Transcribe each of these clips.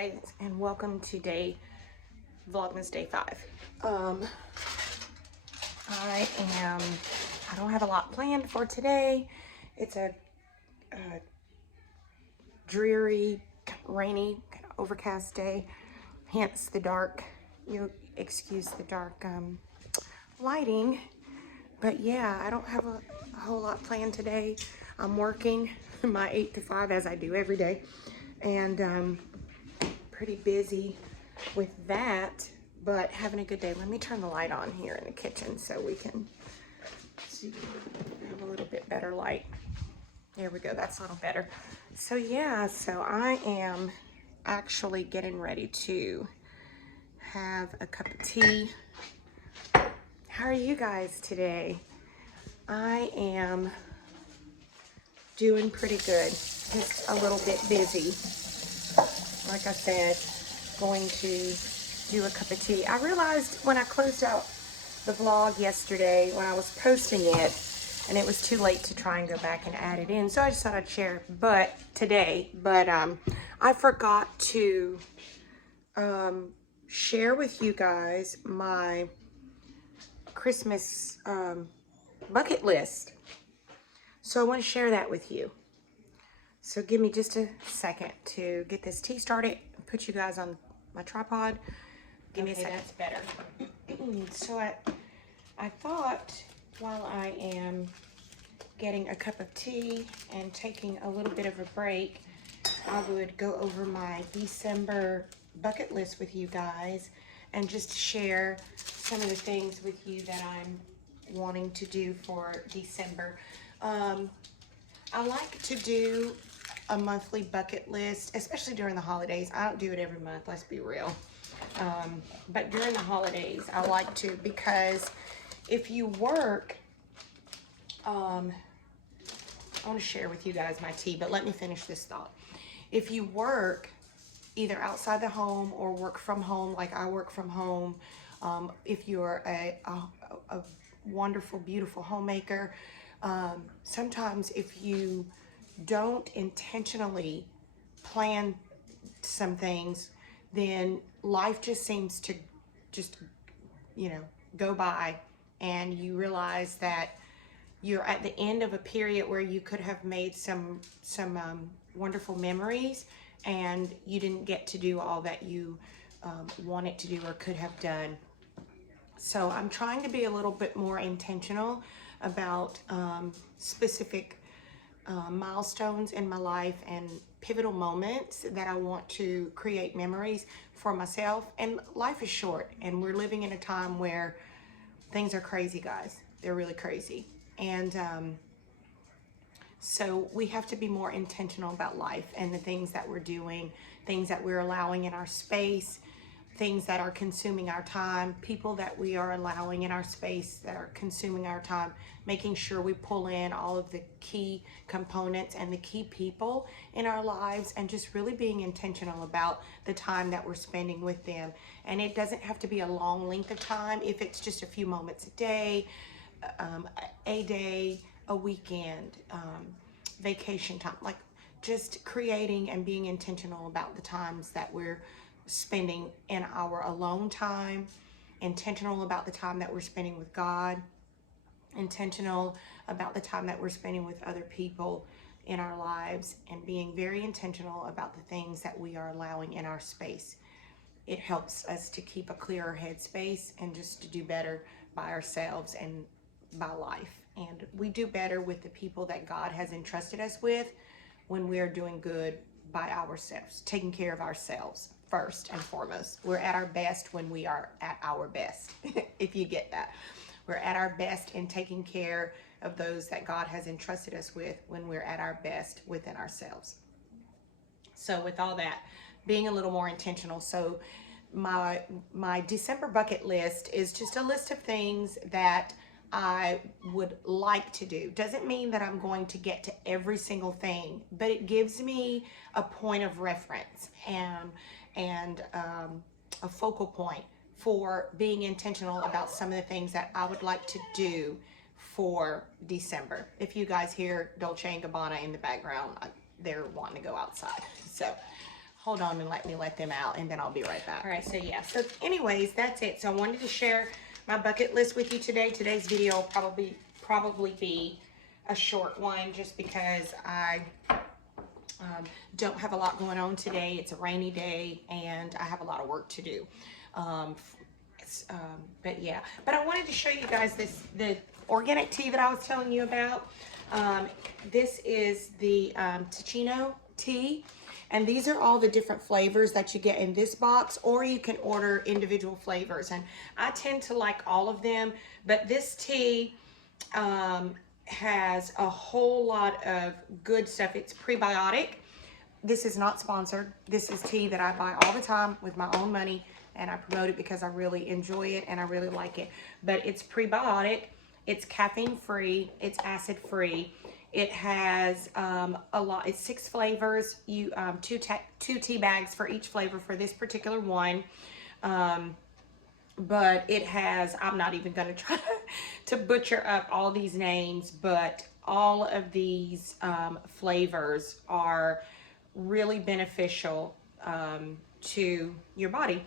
guys, and welcome to Vlogmas day 5. I don't have a lot planned for today. It's a dreary, rainy, overcast day, hence the dark. You excuse the dark lighting, but yeah, I don't have a whole lot planned today. I'm working my 8 to 5 as I do every day, and pretty busy with that, but having a good day. Let me turn the light on here in the kitchen so we can see, have a little bit better light. There we go, that's a little better. So yeah, so I am actually getting ready to have a cup of tea. How are you guys today? I am doing pretty good, just a little bit busy. Like I said, going to do a cup of tea. I realized when I closed out the vlog yesterday, when I was posting it, and it was too late to try and go back and add it in, so I just thought I'd share today. But I forgot to share with you guys my Christmas bucket list. So I want to share that with you. So give me just a second to get this tea started, put you guys on my tripod. Give me a second. That's better. So I thought while I am getting a cup of tea and taking a little bit of a break, I would go over my December bucket list with you guys and just share some of the things with you that I'm wanting to do for December. I like to do a monthly bucket list, especially during the holidays. I don't do it every month, let's be real. But during the holidays, I like to, because if you work, I want to share with you guys my tea, but let me finish this thought. If you work either outside the home or work from home, like I work from home, if you're a wonderful, beautiful homemaker, sometimes if you don't intentionally plan some things, then life just seems to go by, and you realize that you're at the end of a period where you could have made some wonderful memories, and you didn't get to do all that you wanted to do or could have done. So I'm trying to be a little bit more intentional about specific milestones in my life and pivotal moments that I want to create memories for myself. And life is short, and we're living in a time where things are crazy, guys. They're really crazy. And so we have to be more intentional about life and the things that we're doing, things that we're allowing in our space, things that are consuming our time, people that we are allowing in our space that are consuming our time, making sure we pull in all of the key components and the key people in our lives, and just really being intentional about the time that we're spending with them. And it doesn't have to be a long length of time. If it's just a few moments a day, a weekend, vacation time, like just creating and being intentional about the times that we're spending in our alone time, intentional about the time that we're spending with God, intentional about the time that we're spending with other people in our lives, and being very intentional about the things that we are allowing in our space. It helps us to keep a clearer headspace and just to do better by ourselves and by life. And we do better with the people that God has entrusted us with when we are doing good by ourselves, taking care of ourselves first and foremost. We're at our best when we are at our best, if you get that. We're at our best in taking care of those that God has entrusted us with when we're at our best within ourselves. So with all that, being a little more intentional. So my December bucket list is just a list of things that I would like to do. Doesn't mean that I'm going to get to every single thing, but it gives me a point of reference and a focal point for being intentional about some of the things that I would like to do for December. If you guys hear Dolce & Gabbana in the background, they're wanting to go outside. So hold on and let them out, and then I'll be right back. All right, so yeah, so anyways, that's it. So I wanted to share my bucket list with you today. Today's video will probably be a short one, just because I don't have a lot going on today. It's a rainy day and I have a lot of work to do. But yeah, but I wanted to show you guys the organic tea that I was telling you about. This is the TEMU tea, and these are all the different flavors that you get in this box, or you can order individual flavors, and I tend to like all of them, but this tea has a whole lot of good stuff. It's prebiotic. This is not sponsored. This is tea that I buy all the time with my own money, and I promote it because I really enjoy it and I really like it. But it's prebiotic, it's caffeine free, it's acid free. It has a lot. It's 6 flavors. You two tea bags for each flavor for this particular one. But it has, I'm not even going to try to butcher up all these names, but all of these flavors are really beneficial to your body.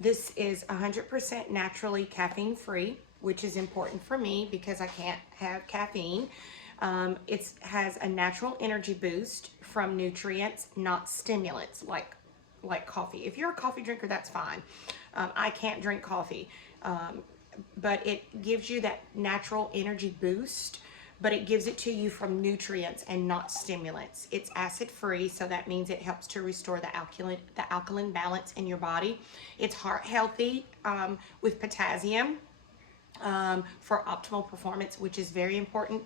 This is 100% naturally caffeine free, which is important for me because I can't have caffeine. It has a natural energy boost from nutrients, not stimulants like coffee. If you're a coffee drinker, that's fine. I can't drink coffee, but it gives you that natural energy boost, but it gives it to you from nutrients and not stimulants. It's acid free, so that means it helps to restore the alkaline balance in your body. It's heart healthy with potassium for optimal performance, which is very important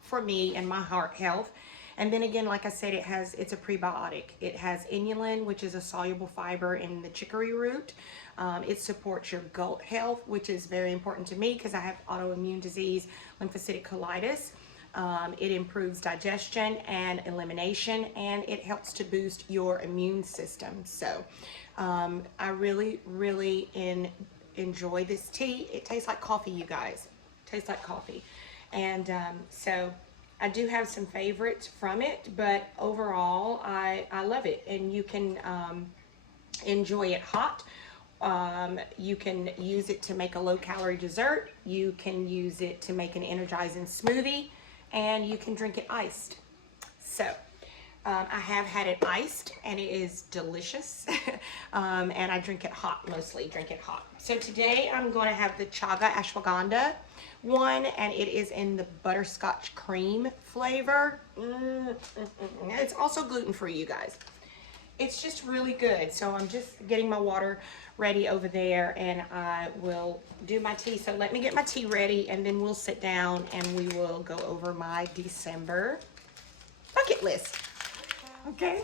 for me and my heart health. And then again, like I said, it's a prebiotic. It has inulin, which is a soluble fiber in the chicory root. It supports your gut health, which is very important to me because I have autoimmune disease, lymphocytic colitis. It improves digestion and elimination, and it helps to boost your immune system. So I really, really enjoy this tea. It tastes like coffee, you guys. It tastes like coffee. And so I do have some favorites from it, but overall I love it. And you can enjoy it hot. You can use it to make a low-calorie dessert. You can use it to make an energizing smoothie, and you can drink it iced. So I have had it iced, and it is delicious. And I drink it hot, mostly drink it hot. So today I'm going to have the chaga ashwagandha one, and it is in the butterscotch cream flavor. It's also gluten-free, you guys. It's just really good. So I'm just getting my water ready over there, and I will do my tea. So let me get my tea ready, and then we'll sit down and we will go over my December bucket list. Okay?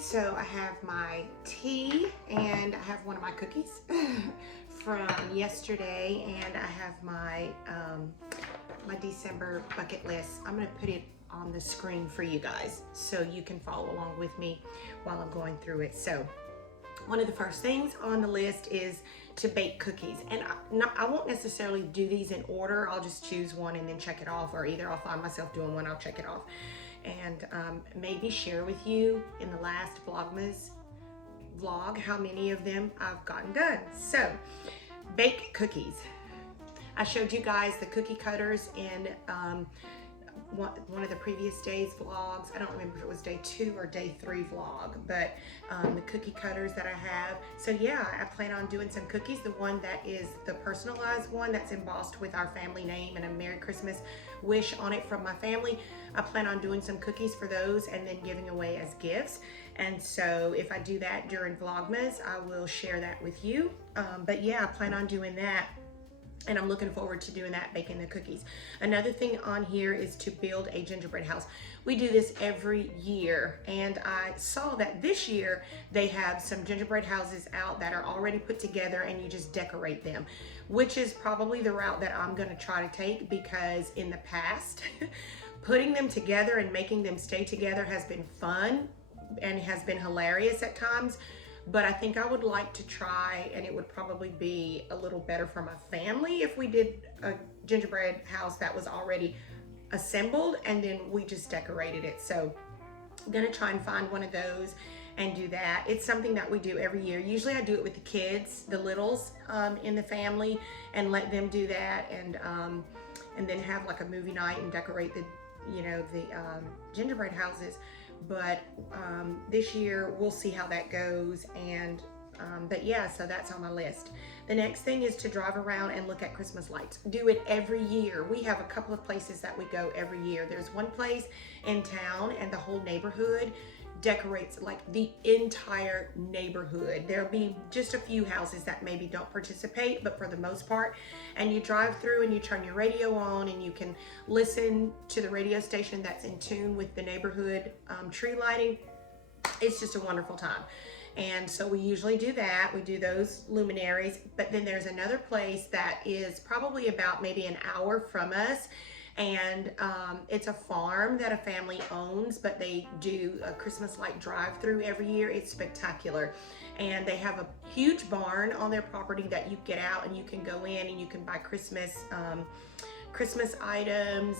So I have my tea, and I have one of my cookies from yesterday, and I have my my December bucket list. I'm going to put it on the screen for you guys so you can follow along with me while I'm going through it. So one of the first things on the list is to bake cookies, and I won't necessarily do these in order. I'll just choose one and then check it off, or either I'll find myself doing one, I'll check it off, and maybe share with you in the last VLOGMAS vlog how many of them I've gotten done. So, bake cookies. I showed you guys the cookie cutters in one of the previous days vlogs. I don't remember if it was day 2 or day 3 vlog, but the cookie cutters that I have. So yeah, I plan on doing some cookies. The one that is the personalized one that's embossed with our family name and a Merry Christmas wish on it from my family. I plan on doing some cookies for those and then giving away as gifts. And so if I do that during VLOGMAS, I will share that with you. But yeah, I plan on doing that. And I'm looking forward to doing that, baking the cookies. Another thing on here is to build a gingerbread house. We do this every year, and I saw that this year they have some gingerbread houses out that are already put together, and you just decorate them, which is probably the route that I'm gonna try to take, because in the past, putting them together and making them stay together has been fun and has been hilarious at times. but I think I would like to try, and it would probably be a little better for my family if we did a gingerbread house that was already assembled and then we just decorated it. So I'm gonna try and find one of those and do that. It's something that we do every year. Usually I do it with the kids, the littles in the family, and let them do that, and then have like a movie night and decorate the gingerbread houses. But this year we'll see how that goes. And but yeah, so that's on my list. The next thing is to drive around and look at Christmas lights. Do it every year. We have a couple of places that we go every year. There's one place in town, and the whole neighborhood decorates, like the entire neighborhood. There'll be just a few houses that maybe don't participate, but for the most part, and you drive through and you turn your radio on and you can listen to the radio station that's in tune with the neighborhood tree lighting. It's just a wonderful time. And so we usually do that. We do those luminaries, but then there's another place that is probably about maybe an hour from us, and it's a farm that a family owns, but they do a Christmas light drive-through every year. It's spectacular. And they have a huge barn on their property that you get out and you can go in and you can buy Christmas items.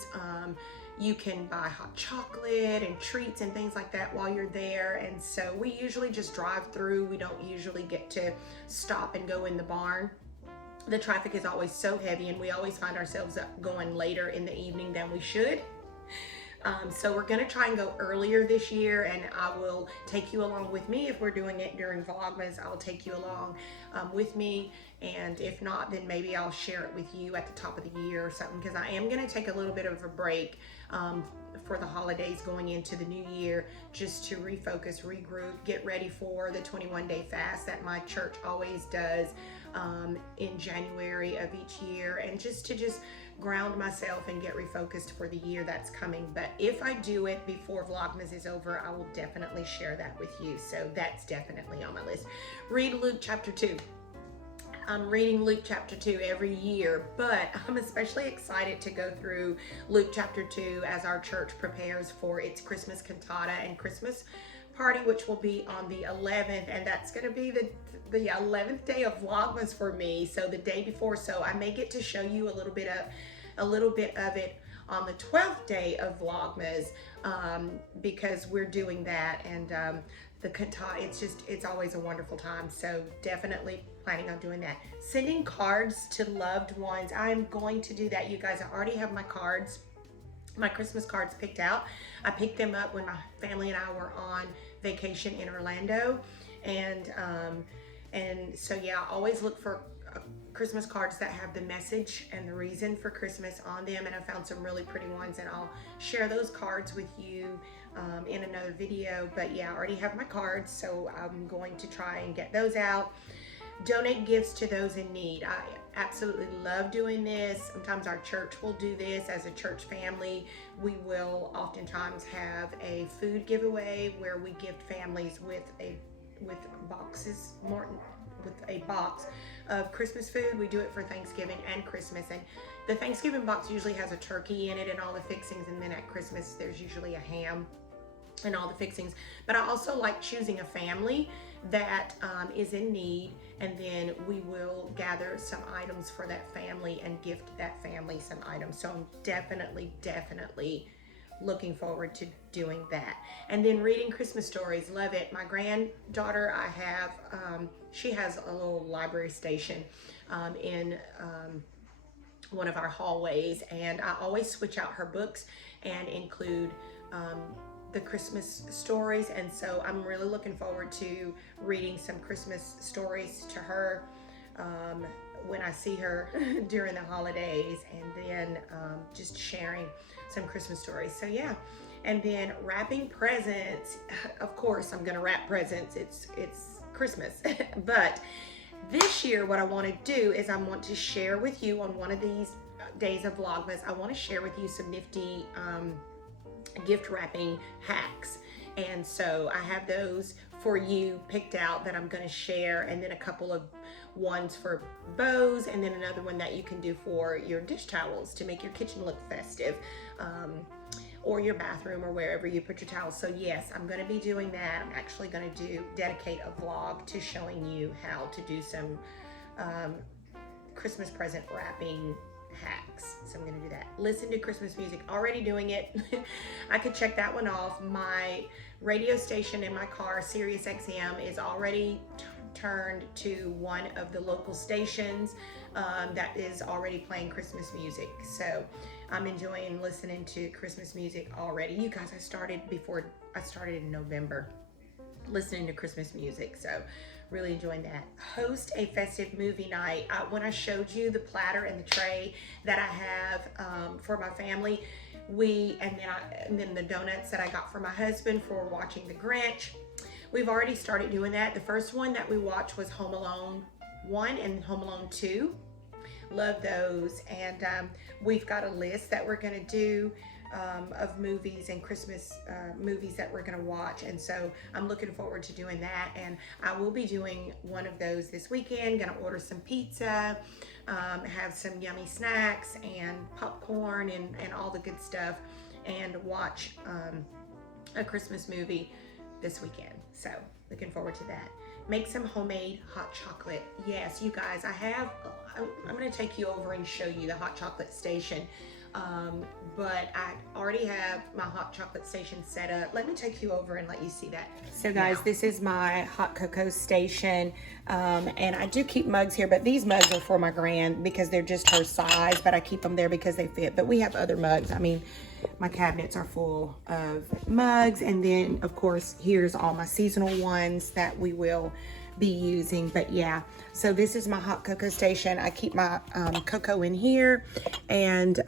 You can buy hot chocolate and treats and things like that while you're there. And so we usually just drive through. We don't usually get to stop and go in the barn. The traffic is always so heavy, and we always find ourselves going later in the evening than we should. So we're gonna try and go earlier this year, and I will take you along with me. If we're doing it during Vlogmas, I'll take you along with me. And if not, then maybe I'll share it with you at the top of the year or something, because I am gonna take a little bit of a break for the holidays going into the new year, just to refocus, regroup, get ready for the 21-day fast that my church always does in January of each year, and just to ground myself and get refocused for the year that's coming. But if I do it before Vlogmas is over, I will definitely share that with you. So that's definitely on my list. Read Luke chapter 2. I'm reading Luke chapter 2 every year, but I'm especially excited to go through Luke chapter 2 as our church prepares for its Christmas cantata and Christmas party, which will be on the 11th, and that's going to be the 11th day of Vlogmas for me, so the day before. So I may get to show you a little bit of it on the 12th day of Vlogmas, because we're doing that. And the cantata, it's always a wonderful time. So definitely planning on doing that. Sending cards to loved ones. I'm going to do that, you guys. I already have my cards, my Christmas cards picked out. I picked them up when my family and I were on vacation in Orlando. And so yeah, I always look for Christmas cards that have the message and the reason for Christmas on them, and I found some really pretty ones, and I'll share those cards with you in another video. But yeah, I already have my cards, so I'm going to try and get those out. Donate gifts to those in need. I absolutely love doing this. Sometimes our church will do this as a church family. We will oftentimes have a food giveaway where we gift families with boxes, with a box of Christmas food. We do it for Thanksgiving and Christmas, and the Thanksgiving box usually has a turkey in it and all the fixings, and then at Christmas there's usually a ham and all the fixings. But I also like choosing a family that is in need, and then we will gather some items for that family and gift that family some items. So I'm definitely looking forward to doing that. And then reading Christmas stories, love it. My granddaughter, she has a little library station in one of our hallways, and I always switch out her books and include the Christmas stories. And so I'm really looking forward to reading some Christmas stories to her when I see her during the holidays, and then just sharing some Christmas stories. So yeah. And then wrapping presents. Of course I'm gonna wrap presents, it's Christmas. But this year what I want to do is I want to share with you on one of these days of Vlogmas, I want to share with you some nifty gift wrapping hacks. And so I have those for you picked out that I'm going to share, and then a couple of ones for bows, and then another one that you can do for your dish towels to make your kitchen look festive. or your bathroom or wherever you put your towels. So yes, I'm going to be doing that. I'm actually going to dedicate a vlog to showing you how to do some Christmas present wrapping hacks. So I'm going to do that. Listen to Christmas music. Already doing it. I could check that one off. My radio station in my car, Sirius XM, is already turned to one of the local stations that is already playing Christmas music. So I'm enjoying listening to Christmas music already. You guys, I started in November listening to Christmas music. So really enjoying that. Host a festive movie night. When I showed you the platter and the tray that I have for my family, and then the donuts that I got for my husband for watching The Grinch, we've already started doing that. The first one that we watched was Home Alone 1 and Home Alone 2. Love those. And we've got a list that we're gonna do of movies and Christmas movies that we're gonna watch, and so I'm looking forward to doing that. And I will be doing one of those this weekend. Gonna order some pizza, have some yummy snacks and popcorn and all the good stuff, and watch a Christmas movie this weekend. So looking forward to that. Make some homemade hot chocolate. Yes, you guys, I'm gonna take you over and show you the hot chocolate station. But I already have my hot chocolate station set up. Let me take you over and let you see that. So guys, this is my hot cocoa station. And I do keep mugs here, but these mugs are for my grand because they're just her size, but I keep them there because they fit. But we have other mugs. I mean, my cabinets are full of mugs. And then of course, here's all my seasonal ones that we will be using. But yeah, so this is my hot cocoa station. I keep my cocoa in here and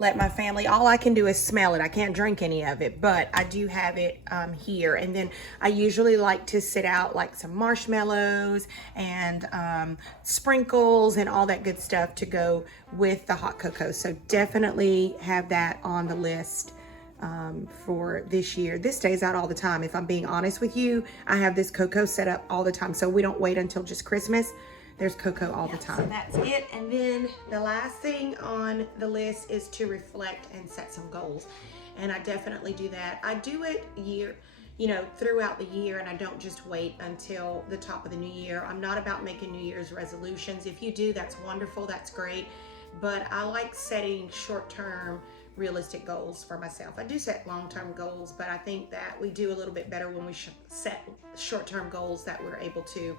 let my family, all I can do is smell it. I can't drink any of it, but I do have it here. And then I usually like to sit out like some marshmallows and sprinkles and all that good stuff to go with the hot cocoa. So definitely have that on the list for this year. This stays out all the time. If I'm being honest with you, I have this cocoa set up all the time. So we don't wait until just Christmas. There's cocoa all the time. So that's it. And then the last thing on the list is to reflect and set some goals. And I definitely do that. I do it throughout the year, and I don't just wait until the top of the new year. I'm not about making New Year's resolutions. If you do, that's wonderful, that's great. But I like setting short-term realistic goals for myself. I do set long-term goals, but I think that we do a little bit better when we set short-term goals that we're able to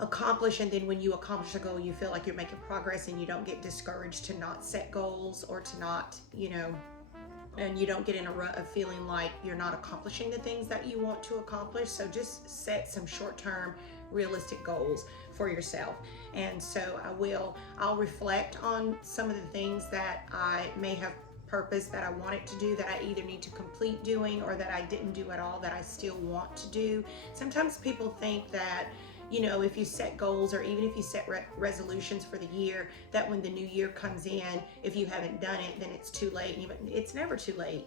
accomplish. And then when you accomplish a goal, you feel like you're making progress and you don't get discouraged to not set goals or to not, and you don't get in a rut of feeling like you're not accomplishing the things that you want to accomplish. So just set some short-term realistic goals for yourself. And so I'll reflect on some of the things that I may have purpose that I wanted to do that I either need to complete doing or that I didn't do at all that I still want to do. Sometimes people think that if you set goals or even if you set resolutions for the year, that when the new year comes in, if you haven't done it, then it's too late. It's never too late,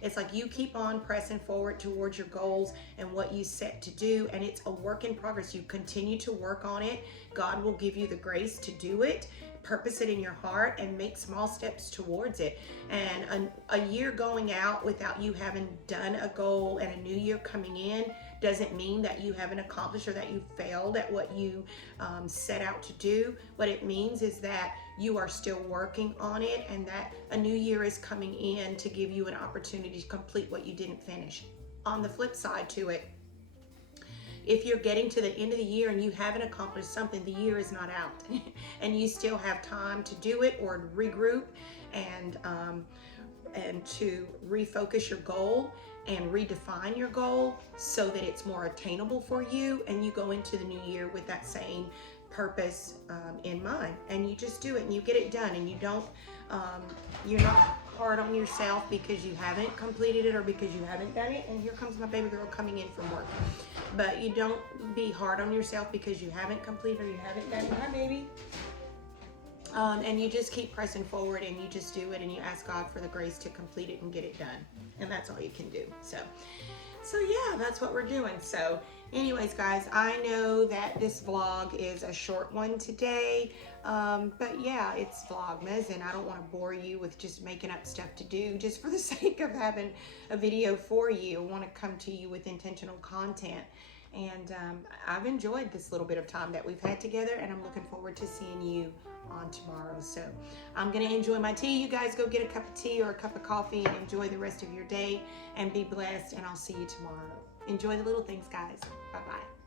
It's like you keep on pressing forward towards your goals and what you set to do, and it's a work in progress. You continue to work on it. God will give you the grace to do it. Purpose it in your heart and make small steps towards it. And a year going out without you having done a goal and a new year coming in doesn't mean that you haven't accomplished or that you failed at what you set out to do. What it means is that you are still working on it and that a new year is coming in to give you an opportunity to complete what you didn't finish. On the flip side to it, if you're getting to the end of the year and you haven't accomplished something, the year is not out and you still have time to do it or regroup and to refocus your goal and redefine your goal so that it's more attainable for you, and you go into the new year with that same purpose in mind, and you just do it and you get it done, and you don't you're not hard on yourself because you haven't completed it or because you haven't done it. And here comes my baby girl coming in from work. But you don't be hard on yourself because you haven't completed or you haven't done it. Hi, baby. And you just keep pressing forward and you just do it and you ask God for the grace to complete it and get it done. And that's all you can do. So So yeah, that's what we're doing. So anyways, guys, I know that this vlog is a short one today, but yeah, it's Vlogmas, and I don't want to bore you with just making up stuff to do just for the sake of having a video for you. I want to come to you with intentional content. And I've enjoyed this little bit of time that we've had together, and I'm looking forward to seeing you on tomorrow. So I'm going to enjoy my tea. You guys go get a cup of tea or a cup of coffee and enjoy the rest of your day and be blessed, and I'll see you tomorrow. Enjoy the little things, guys. Bye-bye.